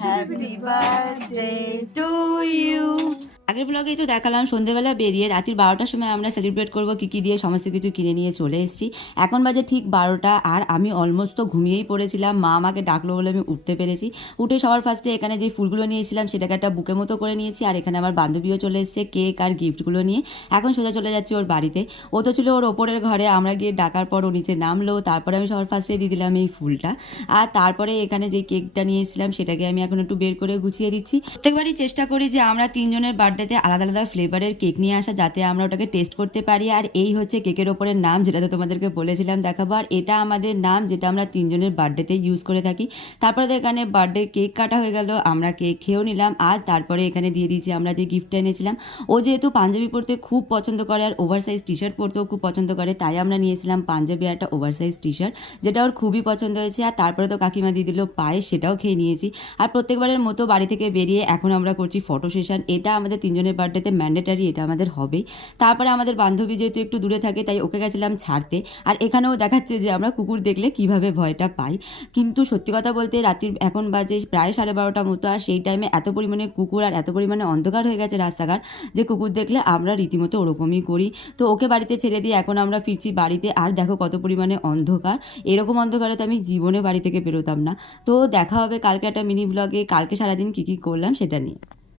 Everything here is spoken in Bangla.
Happy birthday to you. আগের ব্লগেই তো দেখালাম সন্ধ্যেবেলা বেরিয়ে রাত্রির 12টার সময় আমরা সেলিব্রেট করবো কী দিয়ে সমস্ত কিছু কিনে নিয়ে চলে এসেছি। এখন বাজে ঠিক 12টা আর আমি অলমোস্ট তো ঘুমিয়েই পড়েছিলাম। মা আমাকে ডাকলো বলে আমি উঠতে পেরেছি। উঠে সবার ফার্স্টে এখানে যে ফুলগুলো নিয়েছিলাম সেটাকে একটা বুকে মতো করে নিয়েছি। আর এখানে আমার বান্ধবীও চলে এসেছে কেক আর গিফটগুলো নিয়ে। এখন সোজা চলে যাচ্ছি ওর বাড়িতে। ও তো ছিল ওর ওপরের ঘরে, আমরা গিয়ে ডাকার পর ও নিচে নামলো। তারপরে আমি সবার ফার্স্টে দিয়ে দিলাম এই ফুলটা। আর তারপরে এখানে যে কেকটা নিয়েছিলাম সেটাকে আমি এখন একটু বের করে গুছিয়ে দিচ্ছি। প্রত্যেকবারই চেষ্টা করি যে আমরা তিনজনের বার্থডেতে আলাদা আলাদা ফ্লেভারের কেক নিয়ে আসা, যাতে আমরা ওটাকে টেস্ট করতে পারি। আর এই হচ্ছে কেকের ওপরের নাম, যেটা তো তোমাদেরকে বলেছিলাম দেখাবো। আর এটা আমাদের নাম, যেটা আমরা তিনজনের বার্থডেতে ইউজ করে থাকি। তারপরে তো এখানে বার্থডে কেক কাটা হয়ে গেল, আমরা কেক খেয়েও নিলাম। আর তারপরে এখানে দিয়ে দিয়েছি আমরা যে গিফটটা এনেছিলাম। ও যেহেতু পাঞ্জাবি পরতে খুব পছন্দ করে আর ওভারসাইজ টি শার্ট পরতেও খুব পছন্দ করে, তাই আমরা নিয়েছিলাম পাঞ্জাবি আর একটা ওভারসাইজ টি শার্ট, যেটা ওর খুবই পছন্দ হয়েছে। আর তারপরে তো কাকিমা দিয়ে দিল পায়েস, সেটাও খেয়ে নিয়েছি। আর প্রত্যেকবারের মতো বাড়ি থেকে বেরিয়ে এখন আমরা করছি ফটো সেশন। এটা আমাদের তিনজনের বার্থডেতে ম্যান্ডেটারি, এটা আমাদের হবেই। তারপরে আমাদের বান্ধবী যেহেতু একটু দূরে থাকে তাই ওকে গেছিলাম ছাড়তে। আর এখানেও দেখাচ্ছে যে আমরা কুকুর দেখলে কিভাবে ভয়টা পাই। কিন্তু সত্যি কথা বলতে রাত্রির এখন বাজে প্রায় 12:30 মতো, আর সেই টাইমে এত পরিমাণে কুকুর আর এত পরিমাণে অন্ধকার হয়ে গেছে রাস্তাঘাট যে কুকুর দেখলে আমরা রীতিমতো ওরকমই করি। তো ওকে বাড়িতে ছেড়ে দিয়ে এখন আমরা ফিরছি বাড়িতে। আর দেখো কত পরিমাণে অন্ধকার, এরকম অন্ধকারে তো আমি জীবনে বাড়ি থেকে বেরোতাম না। তো দেখা হবে কালকে একটা মিনি ব্লগে, কালকে সারাদিন কী কী করলাম সেটা নিয়ে।